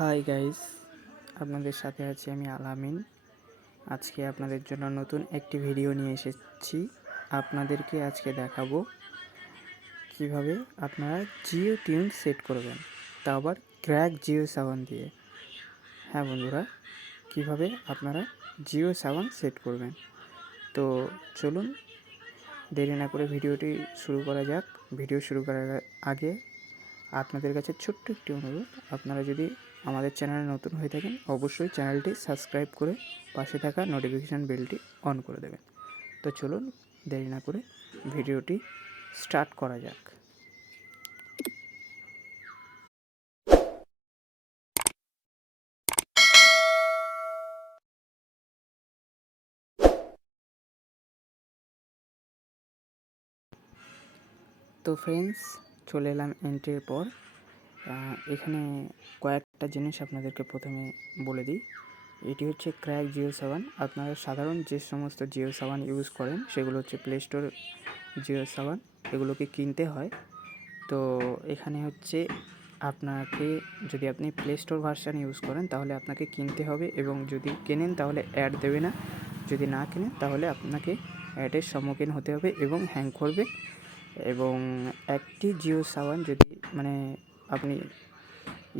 Hi guys, আপনাদের সাথে আছি আমি আলামিন। আজকে আপনাদের জন্য নতুন একটি ভিডিও নিয়ে এসেছি। আপনাদেরকে আজকে দেখাবো কিভাবে আপনারা জিও টিউন সেট করবেন, তা আবার ক্র্যাক জিও সাভান দিয়ে। হ্যাঁ বন্ধুরা, কিভাবে আপনারা জিও সাভান সেট করবেন। তো চলুন দেরি না করে ভিডিওটি শুরু করা যাক। ভিডিও শুরু করার আগে আপনাদের কাছে ছোট্ট একটি অনুরোধ, আপনারা যদি আমাদের চ্যানেলে নতুন হয়ে থাকেন অবশ্যই চ্যানেলটি সাবস্ক্রাইব করে পাশে থাকা নোটিফিকেশান বেলটি অন করে দেবেন। তো চলুন দেরি না করে ভিডিওটি স্টার্ট করা যাক। তো ফ্রেন্ডস, চলে এলাম এন্ট্রির পর। এখানে কয়েকটা জিনিস আপনাদেরকে প্রথমে বলে দিই। এটি হচ্ছে ক্র্যাক জিও সাভান। আপনারা সাধারণ যে সমস্ত জিও সাভান ইউজ করেন সেগুলো হচ্ছে প্লে স্টোর জিও সাভান, এগুলোকে কিনতে হয়। তো এখানে হচ্ছে আপনাকে, যদি আপনি প্লে স্টোর ভার্সান ইউজ করেন তাহলে আপনাকে কিনতে হবে, এবং যদি কেনেন তাহলে অ্যাড দেবে না। যদি না কেনেন তাহলে আপনাকে অ্যাডের সম্মুখীন হতে হবে এবং হ্যাং করবে। এবং একটি জিও সাভান যদি আপনি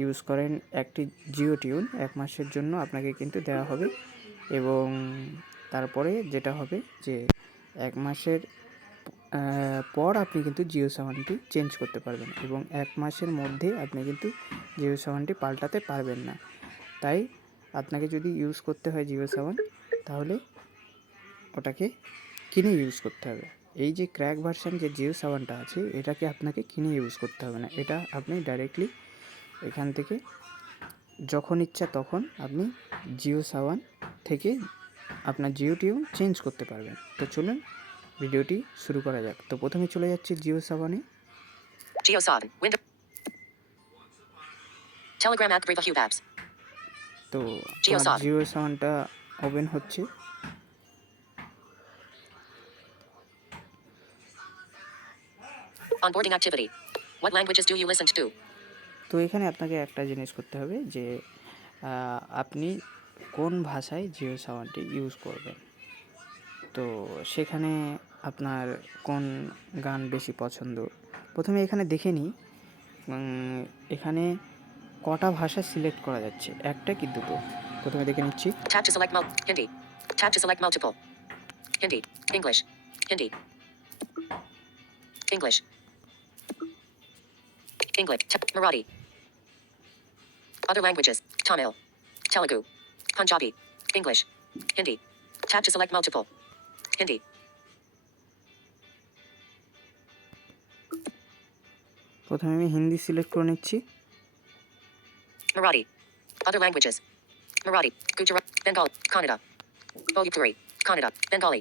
ইউজ করেন একটি জিও টিউন, 1 মাসের জন্য আপনাকে কিন্তু দেওয়া হবে। এবং তারপরে যেটা হবে যে 1 মাসের পর আপনি কিন্তু জিও সাভানটি চেঞ্জ করতে পারবেন, এবং 1 মাসের মধ্যে আপনি কিন্তু জিও সাভানটি পাল্টাতে পারবেন না। তাই আপনাকে যদি ইউজ করতে হয় জিও সাভান, তাহলে ওটাকে কিনে ইউজ করতে হবে। এই যে ক্র্যাক ভার্সান যে জিও সাভানটা আছে, এটাকে আপনাকে কিনে ইউজ করতে হবে না। এটা আপনি ডাইরেক্টলি এখান থেকে যখন ইচ্ছা তখন আপনি জিও সাভান থেকে আপনার জিও টিউন চেঞ্জ করতে পারবেন। তো চলুন ভিডিওটি শুরু করা যাক। তো প্রথমে চলে যাচ্ছি জিও সাভানে। jiosaavn window telegram app brief apps তো jiosaavn জিও সাভানটা ওপেন হচ্ছে। onboarding activity what languages do you listen to তো এখানে আপনাকে একটা জিনিস করতে হবে যে আপনি কোন ভাষায় জিও সাভানটি ইউজ করবেন। তো সেখানে আপনার কোন গান বেশি পছন্দ, প্রথমে এখানে দেখে নিই এখানে কটা ভাষা সিলেক্ট করা যাচ্ছে, একটা কি দুটো। প্রথমে দেখে নিচ্ছি। tap to select hindi tap to select multiple hindi english hindi english english marathi other languages tamil telugu punjabi english hindi tap to select multiple hindi প্রথমে আমি হিন্দি সিলেক্ট করে নিচ্ছি। marathi other languages marathi gujarat bengali kannada bhojpuri kannada bengali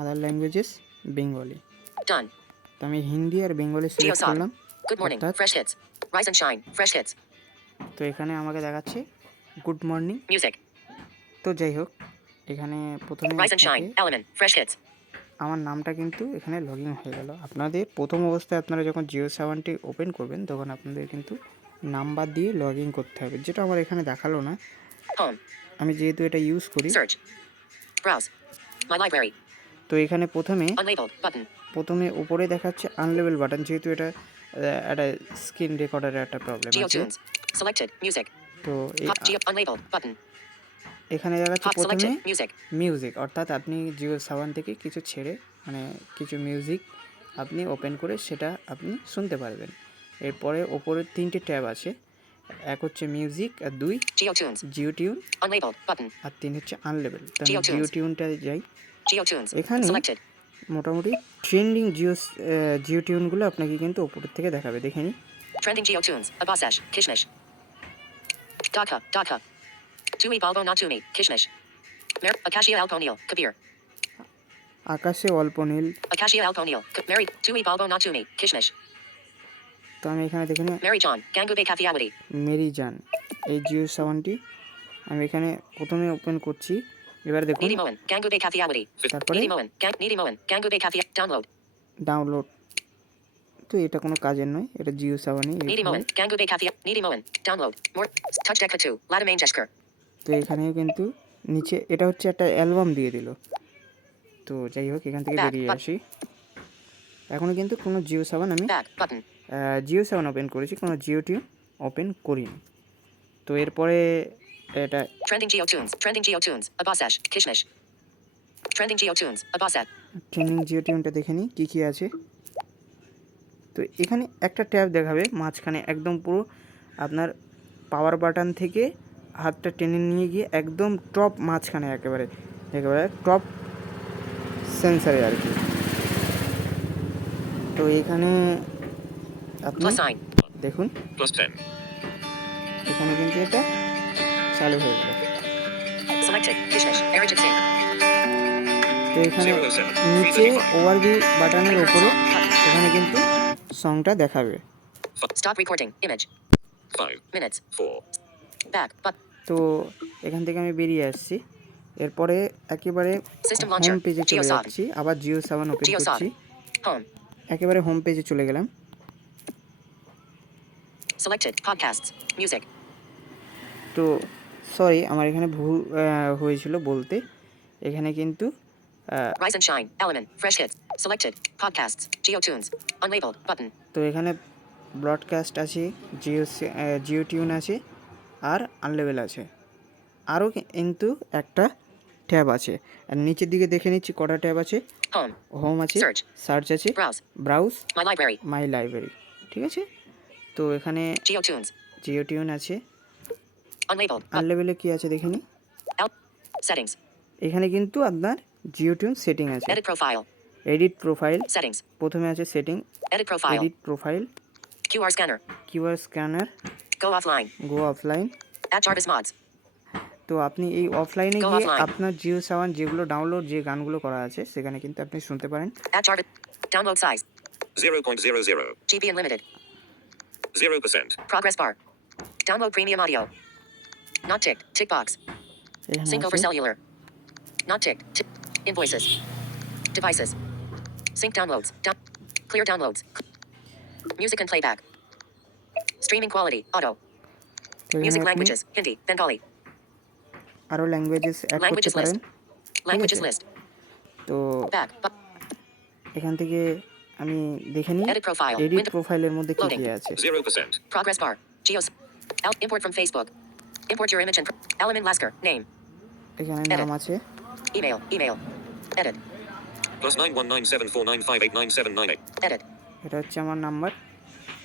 আদার languages Bengali. done তো আমি হিন্দি আর Bengali select jiosaavn করলাম। good morning অর্থাৎ fresh hits rise and shine fresh hits তো এখানে আমাকে দেখাচ্ছে গুড মর্নিং। music তো যাই হোক, এখানে প্রথমে rise and shine element fresh hits আমার নামটা কিন্তু এখানে লগ ইন হয়ে গেল। আপনাদের প্রথম অবস্থায় আপনারা যখন জিও সাভানটি ওপেন করবেন তখন আপনাদের কিন্তু নাম্বার দিয়ে লগ ইন করতে হবে, যেটা আমার এখানে দেখালো না। home আমি যেহেতু এটা ইউজ করি, search browse my library তো এখানে unlabeled button প্রথমে উপরে দেখাচ্ছে আনলেবেল বাটন, যেহেতু এটা একটা স্ক্রিন রেকর্ডারের একটা প্রবলেম আছে। geotunes selected music তো pop geo unlabeled button এখানে দেখাচ্ছে pop প্রথমে selected music মিউজিক, অর্থাৎ আপনি জিও সাভান থেকে কিছু ছেড়ে কিছু মিউজিক আপনি ওপেন করে সেটা আপনি শুনতে পারবেন। এরপরে ওপরে 3টে ট্যাব আছে, এক হচ্ছে মিউজিক, আর 2 geotunes Jio tune, unlabeled button আর 3 হচ্ছে আনলেবেল। তো আমি Geotunes. জিও টিউনটা যাই। geotunes এখানে selected মোটামুটি ট্রেন্ডিং জিও টিউনগুলো আপনাকে কিন্তু ওপরের থেকে দেখাবে, দেখে নিই। trending geotunes abasesh kishmish dhaka dhaka tui balbo natumi kishmish acacia alponil kabir আকাশে অল্প নীল। acacia alponil mary tui balbo natumi kishmish তো আমি এখানে দেখে নিই mary john gangube kathiawati Mary John, এই জিও সাভানটি আমি এখানে প্রথমে ওপেন করছি। এবার দেখুন needy moen gangube kathiawati তারপরে needy moen gangube kathia download download. তো কিন্তু এটা কোনো কাজের নয়, এটা জিও সাভানই Needy এইভাবে। Moen. Gangu Bay Kathia. Needy Moen. Download. More. Touch deck 2. Lada main Jesker. তো এখানেও কিন্তু নিচে এটা হচ্ছে একটা অ্যালবাম দিয়ে দিল। তো যাই হোক, এখান থেকে Back. বেরিয়ে But. আসি। এখনও কিন্তু কোনো জিও সাভান আমি Back. Button. Jio Saavn open করেছি, কোনো জিও টিউন ওপেন করিনি। তো এরপরে এটা Trending Geo Tunes. Trending Geo Tunes. Abasesh. Kishmish. Trending Geo Tunes. Abaset. Trending Jio টিউনটা দেখে নিই কী কী আছে। তো এখানে একটা ট্যাব দেখাবে মাঝখানে, একদম পুরো আপনার পাওয়ার বাটন থেকে হাতটা টেনে নিয়ে গিয়ে একদম টপ মাঝখানে, একেবারে একেবারে টপ সেন্সারে আর কি। তো এখানে আপনি Plus sign. দেখুন, +10. এখানে কিন্তু এটা চালু হয়ে গেল। Selected. Kishmish. Arijit Singh. তো এখানে নিচে ওভারভিউ বাটনের ওপরে এখানে কিন্তু সংটা দেখাবে। Stop recording. Image. 5. Minutes. 4. Back. But. তো এখান থেকে আমি বেরিয়ে আসছি, এরপরে একেবারে System হোম launcher. পেজে চলে jiosaavn. যাচ্ছি, আবার জিও সাভান ওপেন jiosaavn. করছি, Home. একেবারে হোম পেজে চলে গেলাম। Selected. Podcasts. Music. তো সরি, আমার এখানে ভুল হয়েছিল বলতে, এখানে কিন্তু Rise and Shine. Element. Fresh hits. Selected. Podcasts. Geo Tunes. Unlabeled. Button. তো এখানে ব্রডকাস্ট আছে, জিও টিউন আছে, আর আনলেবেল আছে, আরও কিন্তু একটা ট্যাব আছে। আর নিচের দিকে দেখে নিচ্ছি কটা ট্যাব আছে। Home. হোম আছে, Search. সার্চ আছে, Browse. Browse, My library. My library, ঠিক আছে। তো এখানে Geo Tunes. জিও টিউন আছে, Unlabeled. আনলেবেলে কী আছে দেখে নিই। Settings. এখানে কিন্তু আপনার জিও টিউন সেটিং আছে, Edit profile. Edit profile, Settings. প্রথমে আছে setting, Edit profile. Edit profile, QR scanner. QR scanner, Go offline. Go offline. At Jarvis Mods. তো আপনি এই অফলাইনে Go গিয়ে offline. আপনার জিও সাভান যেগুলো ডাউনলোড, যে গানগুলো করা আছে সেখানে কিন্তু আপনি শুনতে পারেন। At Jarvis. Download size. 0.00. GB unlimited. 0%. Progress bar. Download premium audio. Not ticked. Tick box. এখানে Sync over আছে cellular. Not ticked. Invoices. Devices. Sync downloads. Clear downloads. Music and playback. Streaming quality. Auto. তো Music এখানে আপনি languages. Hindi. Bengali. আরও languages add করতে Languages পারেন। list. Languages আছে। list. তো Back. এখান থেকে আমি দেখে নিই Edit profile. Edit Window. প্রোফাইলের মধ্যে কী Loading. কী আছে। 0%. Progress bar. Geos. Import from Facebook. Import your image and element Lasker. Name. এখানে নাম আছে, Email. Email. Edit. +919749589798. Edit. এটা হচ্ছে আমার নাম্বার।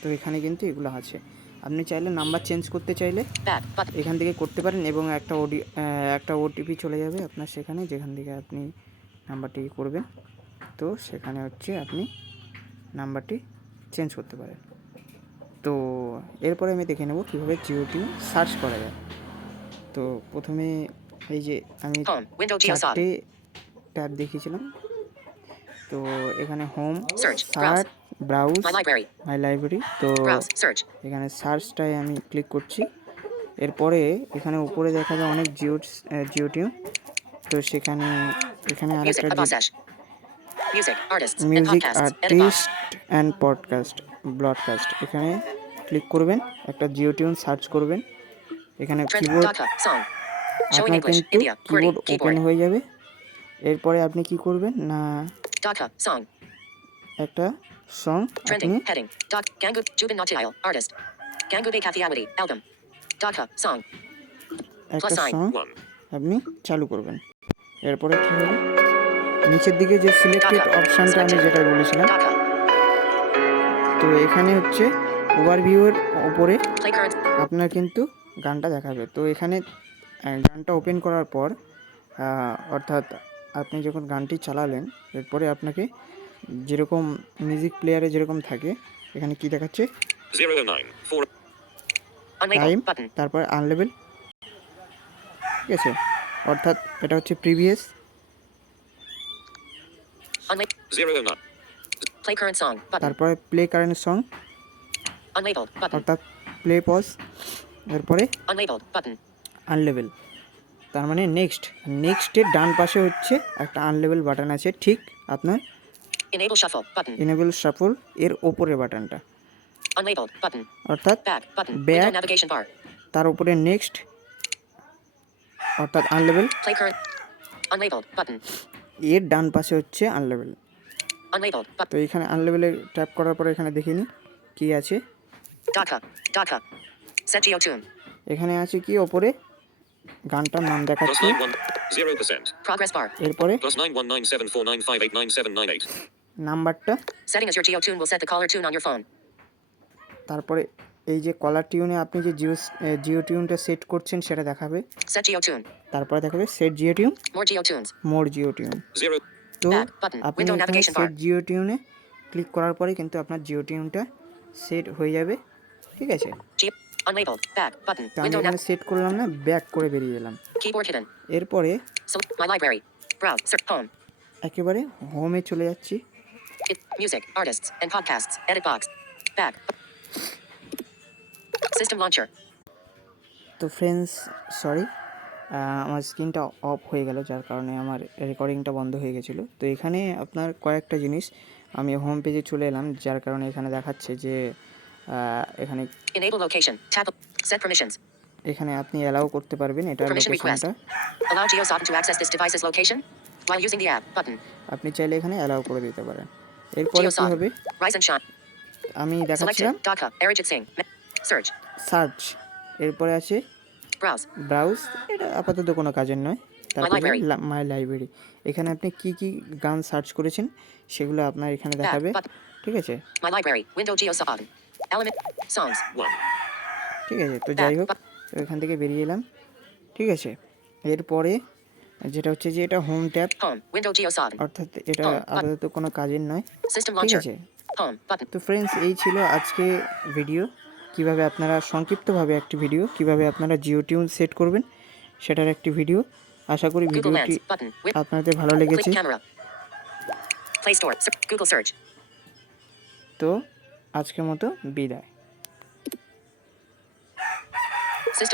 তো এখানে কিন্তু এগুলো আছে, আপনি চাইলে নাম্বার চেঞ্জ করতে চাইলে Back. Button. এখান থেকে করতে পারেন, এবং একটা ওটিপি চলে যাবে আপনার সেখানে, যেখান থেকে আপনি নাম্বারটি করবেন। তো সেখানে হচ্ছে আপনি নাম্বারটি চেঞ্জ করতে পারেন। তো এরপরে আমি দেখে নেব কীভাবে জিও টিউন সার্চ করা যায়। তো প্রথমে এই যে আমি Home. Window jiosaavn. চারটে ট্যাব দেখিয়েছিলাম, তো এখানে home, Search. Search, browse, My library. My library. তো Browse. Search. এখানে সার্চটায় আমি ক্লিক করছি, এরপরে এখানে উপরে দেখা যায় অনেক জিও টিউন। তো এখানে Music. আরেকটা Abasesh. Music. Artists. And music podcasts. Edit box. Artist and podcast broadcast, এখানে ক্লিক করবেন, একটা জিও টিউন সার্চ করবেন, এখানে Trend. Keyboard Dhaka. Song. Showing আপনার English. কিন্তু India. Keyboard QWERTY. Open Keyboard. হয়ে যাবে। এরপরে আপনি কি করবেন না, Dhaka. Song. একটা সং আপনি Trending. Heading. Gangu. Jubin Nautile. Artist. Gangu Bay Kathiawati. Album. Dhaka. Song. একটা sign. সং 1. আপনি চালু করবেন। এরপরে কী হবে, নিচের দিকে যে সিলেক্টেড অপশানটা আমি যেটা বলেছিলাম, Dhaka. তো এখানে হচ্ছে ওভারভিউয়ের ওপরে Play current. আপনার কিন্তু গানটা দেখাবে। তো এখানে গানটা ওপেন করার পর অর্থাৎ আপনি যখন গানটি চালালেন, এরপরে আপনাকে যেরকম মিউজিক প্লেয়ারে যেরকম থাকে, এখানে কি দেখাচ্ছে 009. 4. Unlabeled. Time, Button. তারপর আনলেবেল, ঠিক আছে, অর্থাৎ এটা হচ্ছে previous, Unlabeled. 009. Play current song. Button. তারপরে play current song, Unlabeled. Button. অর্থাৎ প্লে পজ, এরপরে Unlabeled. Button. আনলেবেল, তার মানে নেক্সটের ডান পাশে হচ্ছে একটা আনলেবেল বাটন আছে, ঠিক আপনার Enable shuffle button. Enable shuffle এর ওপরের বাটনটা, Unlabeled button. অর্থাৎ Back button. Window back, navigation bar. তার উপরে নেক্সট অর্থাৎ আনলেবেল, Play current. Unlabeled button. এর ডান পাশে হচ্ছে আনলেবেল। Unlabeled তো button. এখানে আনলেবেলে ট্যাপ করার পরে এখানে দেখে নিই কী আছে। Daka. Daka. Set geo tune. এখানে আছে কি ওপরে গানটার নাম Plus দেখাচ্ছে, 91. 0%. Progress bar. এরপরে Plus 919749589798. নাম্বারটা, Setting as your geo tune will set the caller tune on your phone. তারপরে এই যে কলার টিউনে আপনি যে জিও টিউনটা সেট করছেন সেটা দেখাবে, Set geo tune. তারপরে দেখাবে set Jio tune, More geo tunes. More Jio tune. 0. তো Back button. আপনি Window এখানে navigation সেট bar. জিও টিউনে ক্লিক করার পরে কিন্তু আপনার জিও টিউনটা সেট হয়ে যাবে, ঠিক আছে। Geo. Unlabeled. Back button. তো আমি Window এখানে nav. সেট করলাম না, ব্যাক করে বেরিয়ে এলাম। Keyboard hidden. এরপরে Select my library. Browse. Search home. একেবারে হোমে চলে যাচ্ছি। Music, artists, and podcasts. Edit box. Back. System launcher. তো ফ্রেন্ডস, সরি, আমার স্ক্রিনটা অফ হয়ে গেল, যার কারণে আমার রেকর্ডিংটা বন্ধ হয়ে গেছিলো। তো এখানে আপনার কয়েকটা জিনিস, আমি হোম পেজে চলে এলাম, যার কারণে এখানে দেখাচ্ছে যে এখানে Enable location. Tap. Set permissions. এখানে আপনি অ্যালাউ করতে পারবেন এটার Permission request. লোকেশনটা। Allow jiosaavn to access this device's location while using the app button. আপনি চাইলে এখানে অ্যালাউ করে দিতে পারেন। এরপরে কী jiosaavn. হবে, Rise and shine. আমি দেখাচ্ছিলাম Selected. Dhaka. Arijit Singh. Search. Search, এরপরে আছে Browse. ব্রাউজ, এটা আপাতত কোনো কাজের নয়। তারপরে library. মাই লাইব্রেরি, এখানে আপনি কি কি গান সার্চ করেছেন সেগুলো আপনার এখানে দেখাবে, button. ঠিক আছে। My library. Window jiosaavn. Element. Songs. 1. ঠিক আছে, তো যাই হোক, তো এখান থেকে বেরিয়ে এলাম, ঠিক আছে। এরপরে যেটা হচ্ছে যে এটা home tab, Home. Window jiosaavn. অর্থাৎ এটা আপাতত কোনো কাজের নয়, System ঠিক launcher. আছে। Home. Button. তো ফ্রেন্ডস, এই ছিল আজকে ভিডিও, কিভাবে আপনারা সংক্ষিপ্তভাবে একটি ভিডিও কিভাবে আপনারা জিও টিউন সেট করবেন সেটার একটি ভিডিও। আশা করি Google ভিডিওটি Lens. Button. আপনাদের ভালো লেগেছে। Click camera. Play Store. Google search. তো আজকের মতো বিদায়।